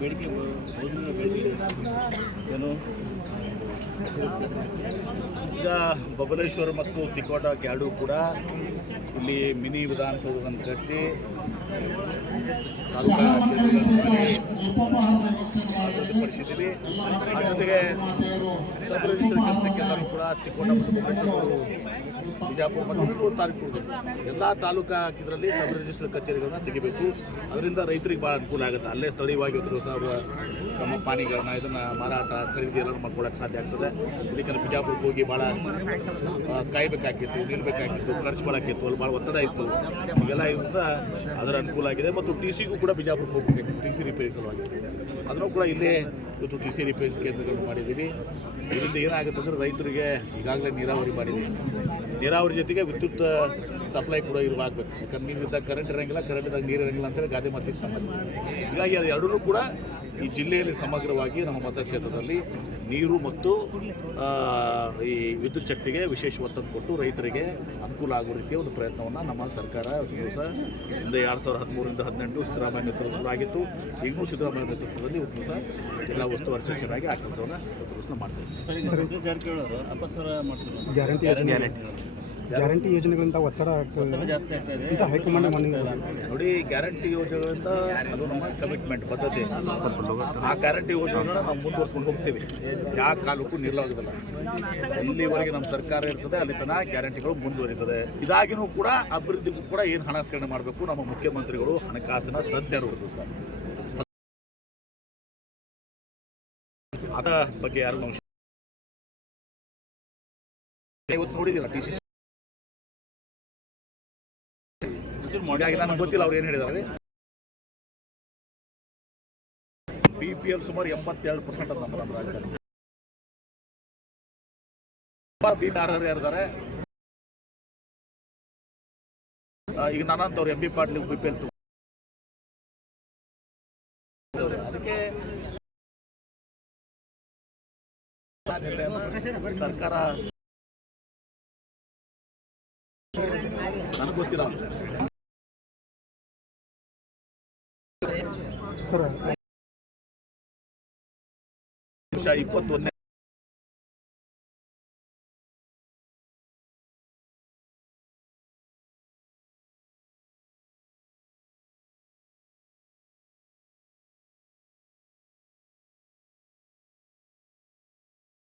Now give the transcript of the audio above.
ಬೇಡಿಕೆ ಏನು ಈಗ ಬಬಲೇಶ್ವರ ಮತ್ತು ತಿಕೋಟ ಎರಡು ಕೂಡ ಇಲ್ಲಿ ಮಿನಿ ವಿಧಾನಸೌಧವನ್ನು ಕಟ್ಟಿ ಅಭಿವೃದ್ಧಿಪಡಿಸಿದ್ದೀವಿ. ಆ ಜೊತೆಗೆ ಸಬ್ ರಿಜಿಸ್ಟರ್ ಕೆಲಸಕ್ಕೆಲ್ಲರೂ ಕೂಡ ತಿಕೋಟ ಮತ್ತು ಬಬಲೇಶ್ವರ ಬಿಜಾಪುರ ಮತ್ತು 3 ತಾಲೂಕು ಎಲ್ಲ ತಾಲೂಕಾ ಇದರಲ್ಲಿ ಸಬ್ ರಿಜಿಸ್ಟರ್ ಕಚೇರಿಗಳನ್ನ ತೆಗಿಬೇಕು. ಅದರಿಂದ ರೈತರಿಗೆ ಭಾಳ ಅನುಕೂಲ ಆಗುತ್ತೆ. ಅಲ್ಲೇ ಸ್ಥಳೀಯವಾಗಿ ತಮ್ಮ ಪಾನಿಗಳನ್ನ ಇದನ್ನು ಮಾರಾಟ ಖರೀದಿ ಎಲ್ಲರೂ ಮಾಡ್ಕೊಳ್ಳೋಕೆ ಸಾಧ್ಯ ಆಗ್ತದೆ. ಇದಕ್ಕೆ ಬಿಜಾಪುರಕ್ಕೆ ಹೋಗಿ ಭಾಳ ಕಾಯಬೇಕಾಗಿತ್ತು, ನಿಲ್ಲಬೇಕಾಗಿತ್ತು, ಖರ್ಚು ಮಾಡೋಕ್ಕಿತ್ತು, ಅಲ್ಲಿ ಭಾಳ ಒತ್ತಡ ಇತ್ತು. ಈಗೆಲ್ಲ ಇದರಿಂದ ಅದರ ಅನುಕೂಲ ಆಗಿದೆ. ಮತ್ತು ಟಿ ಸಿಗೂ ಕೂಡ ಬಿಜಾಪುರಕ್ಕೆ ಹೋಗಬೇಕು, ಟಿ ಸಿ ರಿಪೇರಿ ಸಲುವಾಗಿ ಅದನ್ನು ಕೂಡ ಇಲ್ಲೇ ಇವತ್ತು ಟಿ ಸಿ ರಿಪೇರಿ ಕೇಂದ್ರಗಳನ್ನು ಮಾಡಿದ್ದೀವಿ. ಇದರಿಂದ ಏನಾಗುತ್ತೆ ಅಂದರೆ ರೈತರಿಗೆ ಈಗಾಗಲೇ ನೀರಾವರಿ ಮಾಡಿದ್ದೀವಿ. ನೀರಾವರಿ ಜೊತೆಗೆ ವಿದ್ಯುತ್ ಸಪ್ಲೈ ಕೂಡ ಇರಬೇಕು. ಯಾಕಂದ್ರೆ ನೀರಿದ್ದಾಗ ಕರೆಂಟ್ ಇರೋಂಗಿಲ್ಲ, ಕರೆಂಟ್ ಇದ್ದಾಗ ನೀರು ಇರೋಂಗಿಲ್ಲ ಅಂತೇಳಿ ಗಾದೆ ಮಾತಿತ್ತು ನಮ್ಮಲ್ಲಿ. ಹೀಗಾಗಿ ಅದು ಎರಡೂ ಕೂಡ ಈ ಜಿಲ್ಲೆಯಲ್ಲಿ ಸಮಗ್ರವಾಗಿ ನಮ್ಮ ಮತಕ್ಷೇತ್ರದಲ್ಲಿ ನೀರು ಮತ್ತು ಈ ವಿದ್ಯುತ್ ಶಕ್ತಿಗೆ ವಿಶೇಷ ಒತ್ತನ್ನು ಕೊಟ್ಟು ರೈತರಿಗೆ ಅನುಕೂಲ ಆಗುವ ರೀತಿಯ ಒಂದು ಪ್ರಯತ್ನವನ್ನು ನಮ್ಮ ಸರ್ಕಾರ ದಿವಸ ಹಿಂದೆ 2013ರಿಂದ 18 ಸಿದ್ದರಾಮಯ್ಯ ನೇತೃತ್ವದಲ್ಲಿ ಆಗಿತ್ತು. ಈಗಲೂ ಸಿದ್ದರಾಮಯ್ಯ ನೇತೃತ್ವದಲ್ಲಿ ಒಂದು ದಿವಸ ಜಿಲ್ಲಾ ಉಸ್ತುವಾರಿ ಸಚಿವರಾಗಿ ಆ ಕೆಲಸವನ್ನು ಇವತ್ತು ಮಾಡ್ತೇವೆ. ಗ್ಯಾರಂಟಿ ಯೋಜನೆಗಳಿಂದ ಒತ್ತಡ ಜಾಸ್ತಿ ಆಗ್ತದೆ ಅಂತ ಹೈಕಮಾಂಡ್ ನೋಡಿ. ಗ್ಯಾರಂಟಿ ಯೋಜನೆಗಳಿಂದ ಅದು ನಮ್ಮ ಕಮಿಟ್ಮೆಂಟ್ ಪದ್ಧತಿ. ಆ ಗ್ಯಾರಂಟಿ ಯೋಜನೆಗಳನ್ನ ನಾವು ಮುಂದುವರ್ಸ್ಕೊಂಡು ಹೋಗ್ತೀವಿ. ಯಾವ ಕಾಲಕ್ಕೂ ನಿಲ್ಲೋಗೋದಿಲ್ಲ. ಎಲ್ಲಿವರೆಗೆ ನಮ್ಮ ಸರ್ಕಾರ ಇರ್ತದೆ ಅಲ್ಲಿ ತನಕ ಗ್ಯಾರಂಟಿಗಳು ಮುಂದುವರಿತದೆ. ಇದಾಗಿನೂ ಕೂಡ ಅಭಿವೃದ್ಧಿಗೂ ಕೂಡ ಏನು ಹಣ ಸೇವನೆ ಮಾಡಬೇಕು ನಮ್ಮ ಮುಖ್ಯಮಂತ್ರಿಗಳು ಹಣಕಾಸಿನ ತಜ್ಞರು ಸರ್. ಅದ ಬಗ್ಗೆ ಯಾರು ನಾವು ಇವತ್ತು ನೋಡಿದಿಲ್ಲ ಟಿ ಸಿ ನನಗೆ ಗೊತ್ತಿಲ್ಲ ಅವ್ರು ಏನು ಹೇಳಿದ್ದಾರೆ. BPL ಸುಮಾರು 82% ಅಂತ ನಮ್ಮ ರಾಜ್ಯದಲ್ಲಿ ಯಾರಿದ್ದಾರೆ. ಈಗ ನಾನಂತವ್ರು MB ಪಾಟೀಲ್ BPL ಅದಕ್ಕೆ ಸರ್ಕಾರ ನನಗೆ ಗೊತ್ತಿಲ್ಲ ಸರ್. 21ನೇ